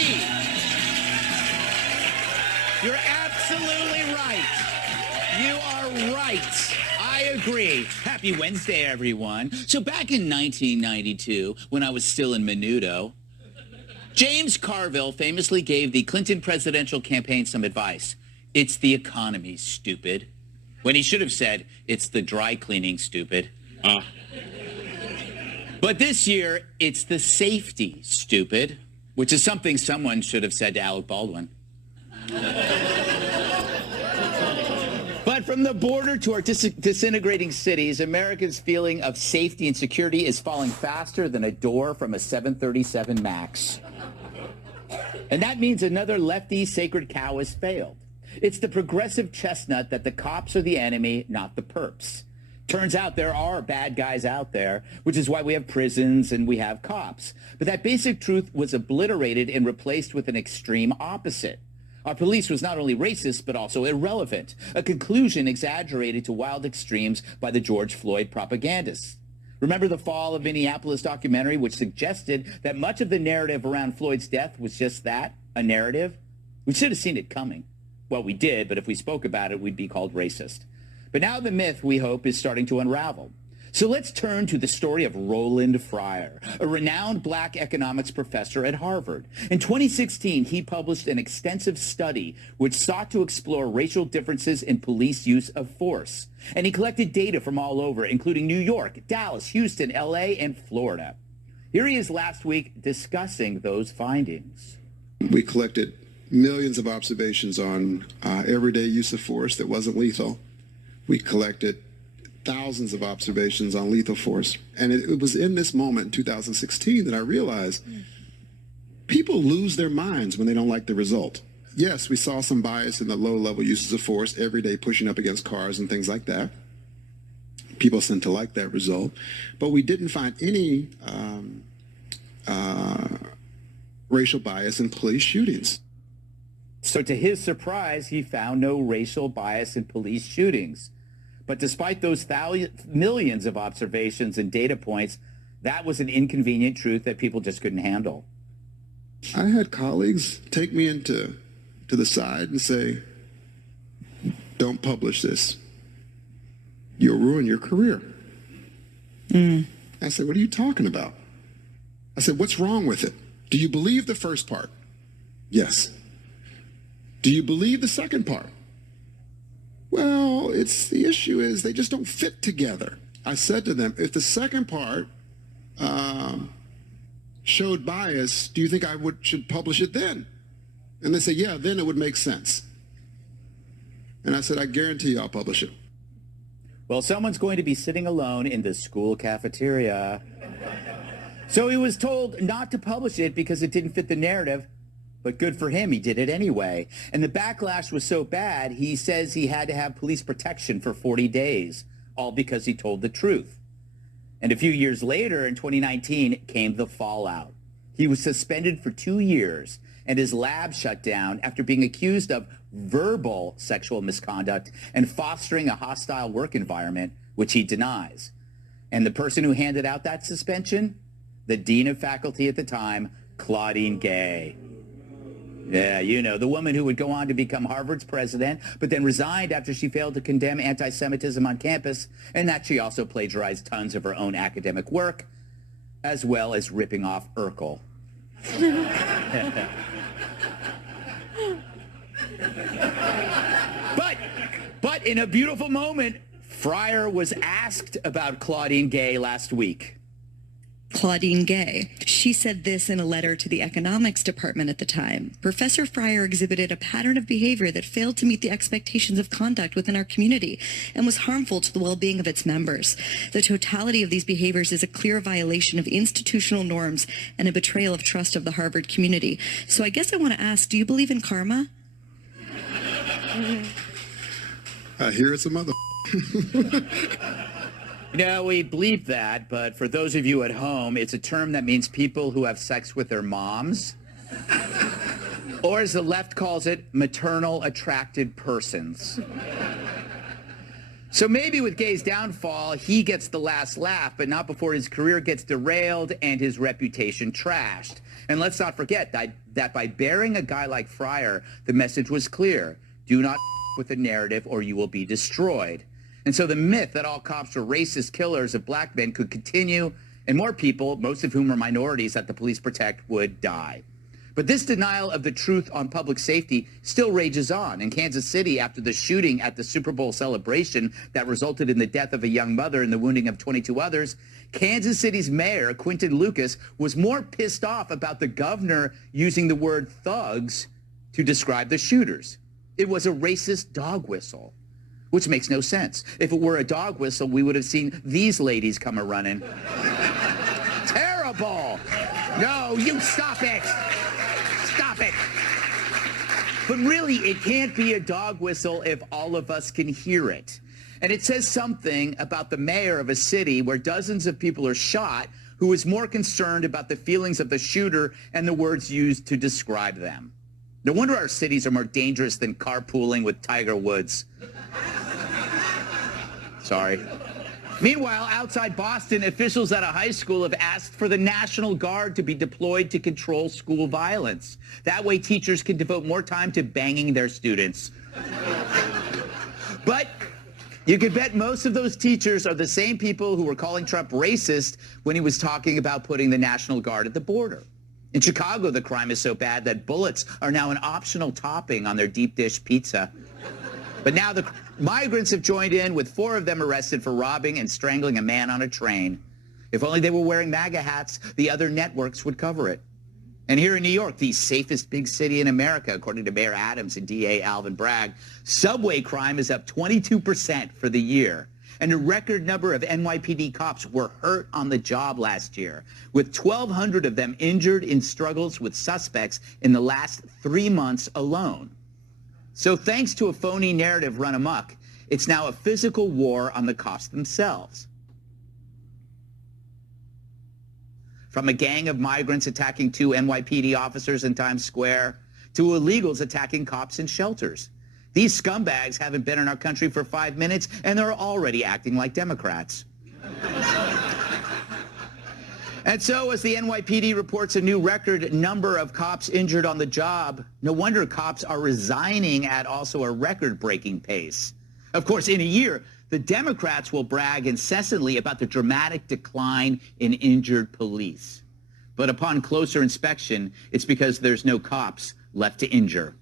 agree. You're absolutely right. You are right. I agree. Happy Wednesday, everyone. So back in 1992, when I was still in Menudo, James Carville famously gave the Clinton presidential campaign some advice. It's the economy, stupid. When he should have said, it's the dry cleaning, stupid. But this year, it's the safety, stupid, which is something someone should have said to Alec Baldwin. But from the border to our disintegrating cities, America's feeling of safety and security is falling faster than a door from a 737 MAX. And that means another lefty sacred cow has failed. It's the progressive chestnut that the cops are the enemy, not the perps. Turns out there are bad guys out there, which is why we have prisons and we have cops. But that basic truth was obliterated and replaced with an extreme opposite. Our police was not only racist, but also irrelevant, a conclusion exaggerated to wild extremes by the George Floyd propagandists. Remember the Fall of Minneapolis documentary, which suggested that much of the narrative around Floyd's death was just that, a narrative? We should have seen it coming. Well, we did, but if we spoke about it, we'd be called racist. But now the myth, we hope, is starting to unravel. So let's turn to the story of Roland Fryer, a renowned black economics professor at Harvard. In 2016, he published an extensive study which sought to explore racial differences in police use of force. And he collected data from all over, including New York, Dallas, Houston, LA, and Florida. Here he is last week discussing those findings. We collected millions of observations on everyday use of force that wasn't lethal. We collected thousands of observations on lethal force. And it was in this moment in 2016 that I realized people lose their minds when they don't like the result. Yes, we saw some bias in the low-level uses of force, every day pushing up against cars and things like that. People seem to like that result. But we didn't find any racial bias in police shootings. So to his surprise, he found no racial bias in police shootings. But despite those millions of observations and data points, that was an inconvenient truth that people just couldn't handle. I had colleagues take me to the side and say, don't publish this. You'll ruin your career. I said, what are you talking about? I said, what's wrong with it? Do you believe the first part? Yes. Do you believe the second part? Well, the issue is they just don't fit together. I said to them, if the second part showed bias, do you think I should publish it then? And they said, yeah, then it would make sense. And I said, I guarantee you I'll publish it. Well, someone's going to be sitting alone in the school cafeteria. So he was told not to publish it because it didn't fit the narrative. But good for him, he did it anyway. And the backlash was so bad, he says he had to have police protection for 40 days, all because he told the truth. And a few years later, in 2019, came the fallout. He was suspended for 2 years, and his lab shut down after being accused of verbal sexual misconduct and fostering a hostile work environment, which he denies. And the person who handed out that suspension? The dean of faculty at the time, Claudine Gay. Yeah, you know, the woman who would go on to become Harvard's president, but then resigned after she failed to condemn anti-Semitism on campus, and that she also plagiarized tons of her own academic work, as well as ripping off Urkel. But in a beautiful moment, Fryer was asked about Claudine Gay last week. Claudine Gay. She said this in a letter to the economics department at the time. Professor Fryer exhibited a pattern of behavior that failed to meet the expectations of conduct within our community and was harmful to the well-being of its members. The totality of these behaviors is a clear violation of institutional norms and a betrayal of trust of the Harvard community. So I guess I want to ask, do you believe in karma? I hear it's a mother. No, we bleep that, but for those of you at home, it's a term that means people who have sex with their moms. Or as the left calls it, maternal attracted persons. So maybe with Gay's downfall, he gets the last laugh, but not before his career gets derailed and his reputation trashed. And let's not forget that by burying a guy like Fryer, the message was clear. Do not with the narrative or you will be destroyed. And so the myth that all cops are racist killers of black men could continue, and more people, most of whom are minorities that the police protect, would die. But this denial of the truth on public safety still rages on. In Kansas City, after the shooting at the Super Bowl celebration that resulted in the death of a young mother and the wounding of 22 others, Kansas City's mayor, Quinton Lucas, was more pissed off about the governor using the word thugs to describe the shooters. It was a racist dog whistle, which makes no sense. If it were a dog whistle, we would have seen these ladies come a-running. Terrible! No, you stop it! Stop it! But really, it can't be a dog whistle if all of us can hear it. And it says something about the mayor of a city where dozens of people are shot who is more concerned about the feelings of the shooter and the words used to describe them. No wonder our cities are more dangerous than carpooling with Tiger Woods. Sorry. Meanwhile, outside Boston, officials at a high school have asked for the National Guard to be deployed to control school violence. That way, teachers can devote more time to banging their students. But you could bet most of those teachers are the same people who were calling Trump racist when he was talking about putting the National Guard at the border. In Chicago, the crime is so bad that bullets are now an optional topping on their deep dish pizza. But now the migrants have joined in, with 4 of them arrested for robbing and strangling a man on a train. If only they were wearing MAGA hats, the other networks would cover it. And here in New York, the safest big city in America, according to Mayor Adams and DA Alvin Bragg, subway crime is up 22% for the year. And a record number of NYPD cops were hurt on the job last year, with 1,200 of them injured in struggles with suspects in the last 3 months alone. So thanks to a phony narrative run amok, it's now a physical war on the cops themselves. From a gang of migrants attacking 2 NYPD officers in Times Square to illegals attacking cops in shelters. These scumbags haven't been in our country for 5 minutes, and they're already acting like Democrats. And so as the NYPD reports a new record number of cops injured on the job, no wonder cops are resigning at also a record-breaking pace. Of course, in a year, the Democrats will brag incessantly about the dramatic decline in injured police. But upon closer inspection, it's because there's no cops left to injure.